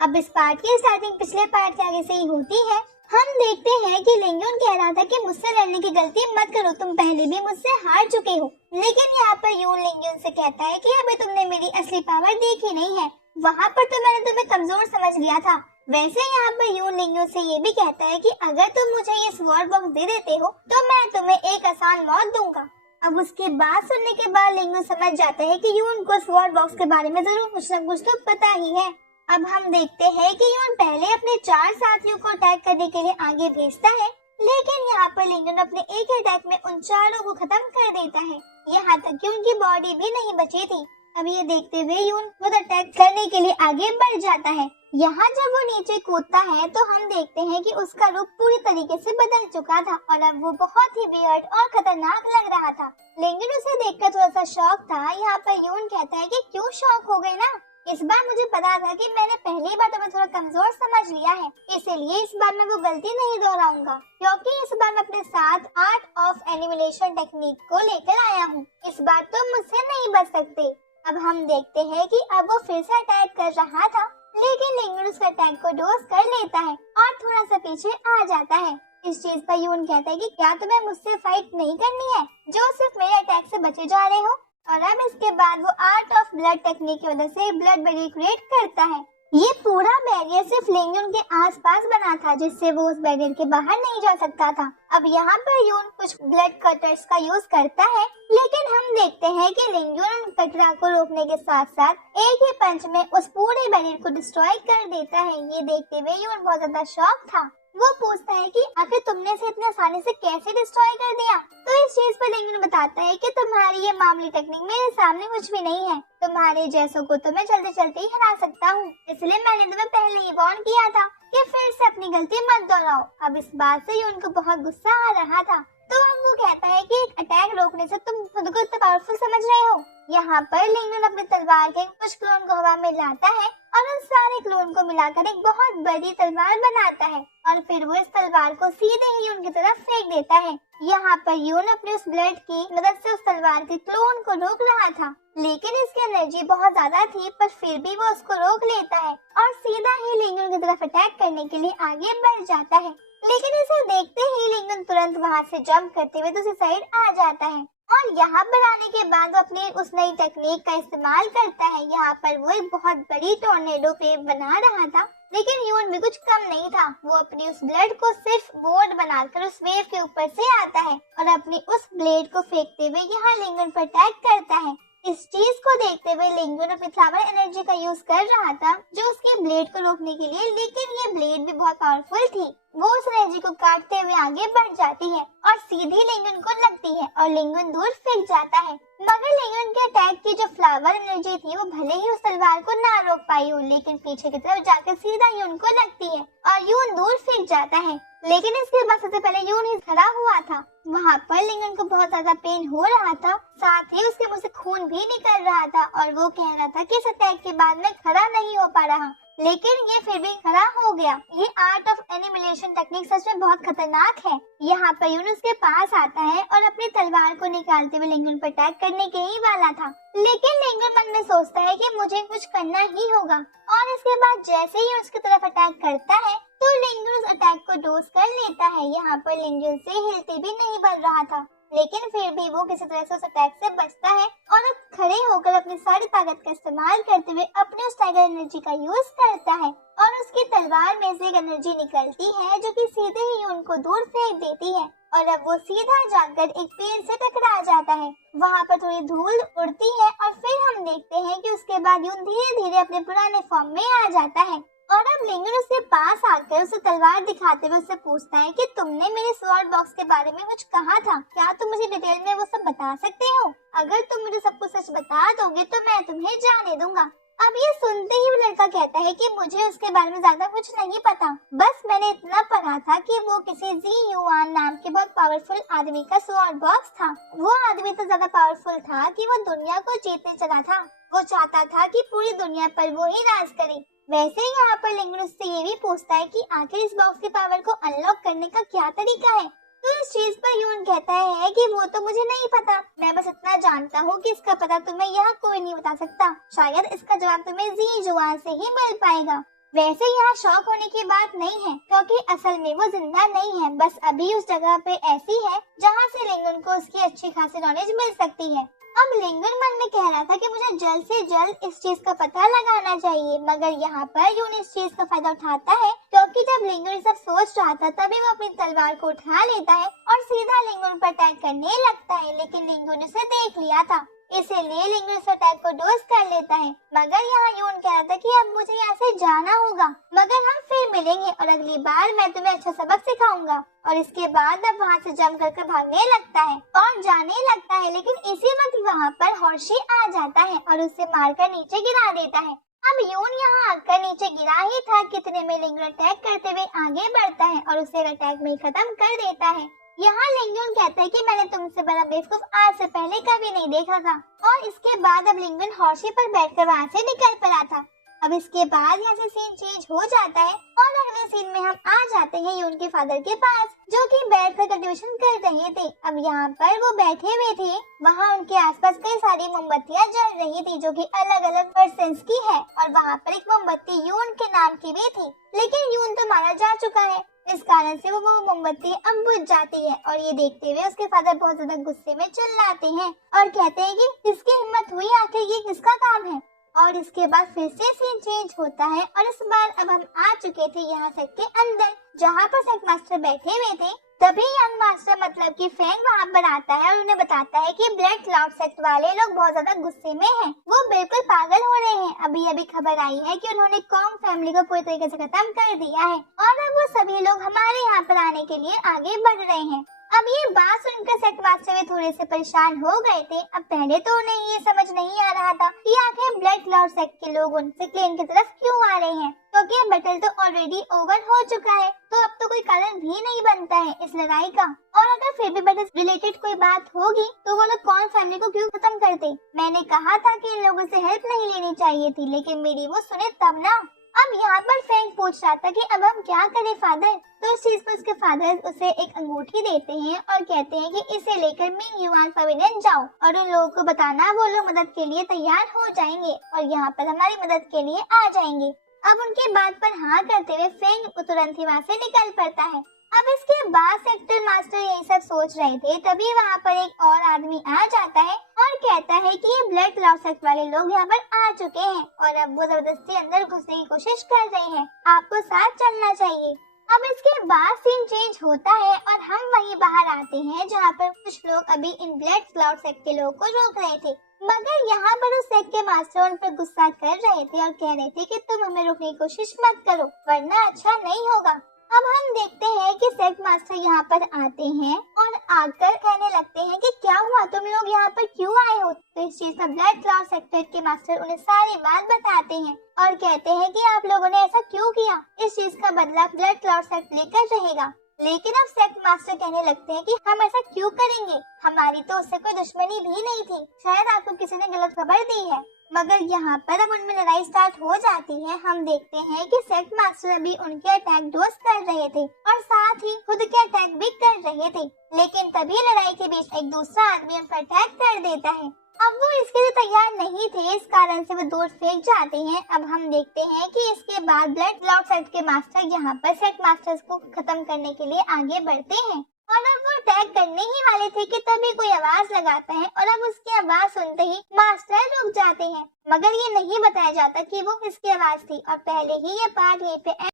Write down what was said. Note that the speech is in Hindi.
अब इस पार्ट की स्टार्टिंग पिछले पार्ट के आगे से ही होती है। हम देखते हैं कि लिंगुन कह रहा था कि मुझसे लड़ने की गलती मत करो, तुम पहले भी मुझसे हार चुके हो। लेकिन यहाँ पर यून लिंगुन से कहता है कि अभी तुमने मेरी असली पावर देखी नहीं है, वहाँ पर तो मैंने तुम्हें कमजोर समझ लिया था। वैसे यहाँ पर यून लिंगुन से ये भी कहता है कि अगर तुम मुझे ये स्वॉर्ड बॉक्स दे देते हो तो मैं तुम्हें एक आसान मौत दूंगा। अब उसके बाद सुनने के बाद लिंगुन समझ जाता है कि यून को स्वॉर्ड बॉक्स के बारे में जरूर कुछ न कुछ तो पता ही है। अब हम देखते हैं कि यून पहले अपने 4 साथियों को अटैक करने के लिए आगे भेजता है, लेकिन यहाँ पर लिंगुन अपने एक अटैक में उन चारों को खत्म कर देता है, यहाँ तक कि उनकी बॉडी भी नहीं बची थी। अब ये देखते हुए यून खुद अटैक करने के लिए आगे बढ़ जाता है। यहाँ जब वो नीचे कूदता है तो हम देखते हैं कि उसका रूप पूरी तरीके से बदल चुका था और अब वो बहुत ही वियर्ड और खतरनाक लग रहा था। लेकिन उसे देखकर थोड़ा सा शौक था। यहाँ पर यून कहता है कि क्यों शौक हो गए ना, इस बार मुझे पता था कि मैंने पहली बार तुम्हें थोड़ा कमजोर समझ लिया है, इसलिए इस बार मैं वो गलती नहीं दोहराऊंगा, क्योंकि इस बार मैं अपने साथ आर्ट ऑफ एनिमिलेशन टेक्निक को लेकर आया हूँ। इस बार तुम मुझसे नहीं बच सकते। अब हम देखते हैं कि अब वो फिर से अटैक कर रहा था, लेकिन लिंगुन उस अटैक को डोज कर लेता है और थोड़ा सा पीछे आ जाता है। इस चीज पर यून कहता है कि क्या तुम्हें मुझसे फाइट नहीं करनी है, जो सिर्फ मेरे अटैक से बचे जा रहे हो। और अब इसके बाद वो आर्ट ऑफ ब्लड टेक्निक की वजह से ब्लड बैरियर क्रिएट करता है। ये पूरा बैरियर सिर्फ लिंगुन के आसपास बना था, जिससे वो उस बैरियर के बाहर नहीं जा सकता था। अब यहाँ पर यून कुछ ब्लड कटर्स का यूज करता है, लेकिन हम देखते हैं कि लिंगुन उन कटरा को रोकने के साथ साथ एक ही पंच में उस पूरे बैरियर को डिस्ट्रॉय कर देता है। ये देखते हुए यून बहुत ज्यादा शॉक था। वो पूछता है कि आखिर तुमने इसे इतनी आसानी से कैसे डिस्ट्रॉय कर दिया। तो इस चीज पर लिंगुन बताता है कि तुम्हारी ये मामूली टेक्निक मेरे सामने कुछ भी नहीं है, तुम्हारे जैसों को तो मैं चलते चलते ही हरा सकता हूँ, इसलिए मैंने तुम्हें पहले ही वार्न किया था कि फिर से अपनी गलती मत दोहराओ। अब इस बात से यून को बहुत गुस्सा आ रहा था, तो अब वो कहता है कि एक अटैक रोकने से तुम खुद को इतना पावरफुल समझ रहे हो। यहाँ पर लिंगुन अपनी तलवार के कुछ क्लोन को हवा में लाता है और उन सारे क्लोन को मिलाकर एक बहुत बड़ी तलवार बनाता है और फिर वो इस तलवार को सीधे ही यून की तरफ फेंक देता है। यहाँ पर यून अपने उस ब्लेड की मदद से उस तलवार के क्लोन को रोक रहा था, लेकिन इसकी एनर्जी बहुत ज्यादा थी, पर फिर भी वो उसको रोक लेता है और सीधा ही लिंगुन की तरफ अटैक करने के लिए आगे बढ़ जाता है। लेकिन इसे देखते ही लिंगुन तुरंत वहाँ से जंप करते हुए दूसरी साइड आ जाता है और यहाँ पर आने के बाद वो अपनी उस नई टेक्निक का इस्तेमाल करता है। यहाँ पर वो एक बहुत बड़ी टोर्नेडो वेव बना रहा था, लेकिन यून भी कुछ कम नहीं था। वो अपनी उस ब्लेड को सिर्फ बोर्ड बनाकर उस वेव के ऊपर से आता है और अपनी उस ब्लेड को फेंकते हुए यहाँ लिंगुन पर अटैक करता है। इस चीज को देखते हुए लिंगुन अपनी फ्लावर एनर्जी का यूज कर रहा था, जो उसके ब्लेड को रोकने के लिए, लेकिन ये ब्लेड भी बहुत पावरफुल थी। वो उस एनर्जी को काटते हुए आगे बढ़ जाती है और सीधी लिंगुन को लगती है और लिंगुन दूर फेंक जाता है। मगर लिंगुन के अटैक की जो फ्लावर एनर्जी थी वो भले ही उस तलवार को ना रोक पाई हो, लेकिन पीछे की तरफ जाकर सीधा यून को लगती है और यून दूर फेंक जाता है। लेकिन इसके बाद सबसे पहले यून ही खड़ा हुआ था। वहाँ पर लिंगुन को बहुत ज्यादा पेन हो रहा था, साथ ही उसके मुंह से खून भी निकल रहा था और वो कह रहा था कि इस अटैक के बाद मैं खड़ा नहीं हो पा रहा, लेकिन ये फिर भी खड़ा हो गया। ये आर्ट ऑफ एनिमिलेशन टेक्निक सच में बहुत खतरनाक है। यहाँ पर यून उसके पास आता है और अपनी तलवार को निकालते हुए लिंगुन पर अटैक करने के ही वाला था, लेकिन लिंगुन मन में सोचता है कि मुझे कुछ करना ही होगा और इसके बाद जैसे ही उसकी तरफ अटैक करता है तो लिंगुन उस अटैक को डोज कर लेता है। यहाँ पर लिंगुन से हिलते भी नहीं बन रहा था, लेकिन फिर भी वो किसी तरह से उस अटैक से बचता है और अब खड़े होकर अपनी सारी ताकत का इस्तेमाल करते हुए अपने उस टाइगर एनर्जी का यूज करता है और उसकी तलवार में से एक एनर्जी निकलती है जो कि सीधे ही उनको दूर फेंक देती है और अब वो सीधा जाकर एक पेड़ से टकरा जाता है। वहाँ पर थोड़ी धूल उड़ती है और फिर हम देखते हैं कि उसके बाद यून धीरे धीरे अपने पुराने फॉर्म में आ जाता है और अब लिंगुन उसके पास आकर उसे तलवार दिखाते हुए उससे पूछता है कि तुमने मेरे स्वॉर्ड बॉक्स के बारे में कुछ कहा था, क्या तुम मुझे डिटेल में वो सब बता सकते हो? अगर तुम मुझे सब कुछ सच बता दोगे तो मैं तुम्हें जाने दूंगा। अब ये सुनते ही वो लड़का कहता है कि मुझे उसके बारे में ज्यादा कुछ नहीं पता, बस मैंने इतना पढ़ा था कि वो किसी जी युआन नाम के बहुत पावरफुल आदमी का स्वॉर्ड बॉक्स था। वो आदमी तो ज्यादा पावरफुल था कि वो दुनिया को जीतने चला था। वो चाहता था कि पूरी दुनिया पर वो ही राज करे। वैसे यहाँ पर लिंगुन उससे ये भी पूछता है कि आखिर इस बॉक्स की पावर को अनलॉक करने का क्या तरीका है। तो इस चीज पर यून कहता है कि वो तो मुझे नहीं पता, मैं बस इतना जानता हूँ कि इसका पता तुम्हें यहाँ कोई नहीं बता सकता, शायद इसका जवाब तुम्हें जी जुआन से ही मिल पाएगा। वैसे यहाँ शौक होने की बात नहीं है, क्योंकि असल में वो जिंदा नहीं है, बस अभी उस जगह पे ऐसी है जहाँ से लिंगुन को उसकी अच्छी खासी नॉलेज मिल सकती है। अब लिंगुन मन में कह रहा था कि मुझे जल्द से जल्द इस चीज का पता लगाना चाहिए, मगर यहाँ पर यून इस चीज का फायदा उठाता है, क्योंकि जब लिंगुन सब सोच रहा था तभी वो अपनी तलवार को उठा लेता है और सीधा लिंगुन पर अटैक करने लगता है। लेकिन लिंगुन उसे देख लिया था, इसीलिए लिंगुन उस अटैक को डोज कर लेता है। मगर यहाँ यून कह रहा था कि अब मुझे यहाँ से जाना होगा, मगर हम फिर मिलेंगे और अगली बार मैं तुम्हें अच्छा सबक सिखाऊंगा। और इसके बाद अब वहाँ से जंप करके भागने लगता है और जाने लगता है, लेकिन इसी वक्त वहाँ पर हॉर्शी आ जाता है और उसे मारकर नीचे गिरा देता है। अब यून यहाँ आकर नीचे गिरा ही था, कितने में लिंगुन अटैक करते हुए आगे बढ़ता है और उसे अटैक में ही खत्म कर देता है। यहाँ लिंगुन कहता है कि मैंने तुमसे बड़ा बेवकूफ आज से पहले कभी नहीं देखा था। और इसके बाद अब लिंगुन हॉर्सी पर बैठकर वहाँ से निकल पड़ा था। अब इसके बाद यहाँ से सीन चेंज हो जाता है और अगले सीन में हम आ जाते हैं यून के फादर के पास, जो कि बैठकर कल्टीवेशन कर रहे थे। अब यहाँ पर वो बैठे हुए थे, वहाँ उनके आसपास कई सारी मोमबत्तियाँ जल रही थी जो कि अलग अलग पर्सन्स की है, और वहाँ पर एक मोमबत्ती यून के नाम की भी थी, लेकिन यून तो मारा जा चुका है। इस कारण से वो मोमबत्ती अब बुझ जाती है और ये देखते हुए उसके फादर बहुत ज्यादा गुस्से में चिल्लाते हैं और कहते हैं कि इसकी हिम्मत हुई, आखिर ये किसका काम है। और इसके बाद फिर से सीन चेंज होता है और इस बार अब हम आ चुके थे यहाँ सेट के अंदर, जहाँ पर सेट मास्टर बैठे हुए थे। तभी यंग मास्टर मतलब कि फैंग वहाँ पर आता है और उन्हें बताता है कि ब्लड क्लाउड सेक्ट वाले लोग बहुत ज्यादा गुस्से में हैं। वो बिल्कुल पागल हो रहे हैं। अभी अभी खबर आई है कि उन्होंने कॉन्ग फैमिली को पूरी तरीके से खत्म कर दिया है और अब वो सभी लोग हमारे यहाँ पर आने के लिए आगे बढ़ रहे हैं। अब ये बात सुनकर सेट मास्टर भी थोड़े से परेशान हो गए थे। अब पहले तो उन्हें ये समझ नहीं आ रहा था कि आखिर ब्लड क्लाउड सेक्ट के लोग उनसे क्लेन की तरफ क्यों आ रहे हैं, क्योंकि अब बैटल तो ऑलरेडी ओवर हो चुका है, तो अब तो कोई कारण भी नहीं बनता है इस लड़ाई का। और अगर फिर भी बैटल रिलेटेड कोई बात होगी तो वो लोग कॉन्ग फैमिली को क्यों खत्म करते। मैंने कहा था कि इन लोगों से हेल्प नहीं लेनी चाहिए थी, लेकिन मेरी वो सुने तब ना। अब यहाँ पर फैंग पूछ रहा था कि अब हम क्या करें फादर, तो इस चीज पर उसके फादर उसे एक अंगूठी देते हैं और कहते हैं कि इसे लेकर मिंग युआन पवेलियन जाओ और उन लोगों को बताना, वो लोग मदद के लिए तैयार हो जाएंगे और यहाँ पर हमारी मदद के लिए आ जाएंगे। अब उनके बात पर हाँ करते हुए फैंग तुरंत ही वहाँ से निकल पड़ता है। अब इसके बाद सेक्टर मास्टर यही सब सोच रहे थे, तभी वहाँ पर एक और आदमी आ जाता है और कहता है कि ये ब्लड क्लाउड सेक्ट वाले लोग यहाँ पर आ चुके हैं और अब वो जबरदस्ती अंदर घुसने की कोशिश कर रहे हैं, आपको साथ चलना चाहिए। अब इसके बाद सीन चेंज होता है और हम वहीं बाहर आते हैं जहाँ पर कुछ लोग अभी इन ब्लड क्लाउड सेक्ट के लोगों को रोक रहे थे, मगर यहाँ पर उस सेक्ट के मास्टर उन पर गुस्सा कर रहे थे और कह रहे थे कि तुम हमें रोकने की कोशिश मत करो वरना अच्छा नहीं होगा। अब हम देखते हैं कि सेक्ट मास्टर यहाँ पर आते हैं और आकर कहने लगते हैं कि क्या हुआ, तुम लोग यहाँ पर क्यों आए हो। तो इस चीज का ब्लड क्लाउड सेक्टर के मास्टर उन्हें सारी बात बताते हैं और कहते हैं कि आप लोगों ने ऐसा क्यों किया, इस चीज का बदला ब्लड क्लाउड सेक्ट लेकर रहेगा। लेकिन अब सेक्ट मास्टर कहने लगते हैं कि हम ऐसा क्यों करेंगे, हमारी तो उससे कोई दुश्मनी भी नहीं थी, शायद आपको किसी ने गलत खबर दी है। मगर यहाँ पर अब उनमें लड़ाई स्टार्ट हो जाती है। हम देखते हैं कि सेक्ट मास्टर अभी उनके अटैक डोज कर रहे थे और साथ ही खुद के अटैक भी कर रहे थे, लेकिन तभी लड़ाई के बीच एक दूसरा आदमी उन पर अटैक कर देता है। अब वो इसके लिए तैयार नहीं थे, इस कारण से वो दूर फेंक जाते हैं। अब हम देखते हैं कि इसके बाद ब्लड क्लाउड सेक्ट के मास्टर यहाँ पर सेक्ट मास्टर्स को खत्म करने के लिए आगे बढ़ते हैं और अब वो अटैक करने ही वाले थे कि तभी कोई आवाज लगाता है और अब उसकी आवाज सुनते ही मास्टर रुक जाते हैं, मगर ये नहीं बताया जाता कि वो किसकी आवाज थी और पहले ही ये पार्ट यहीं पे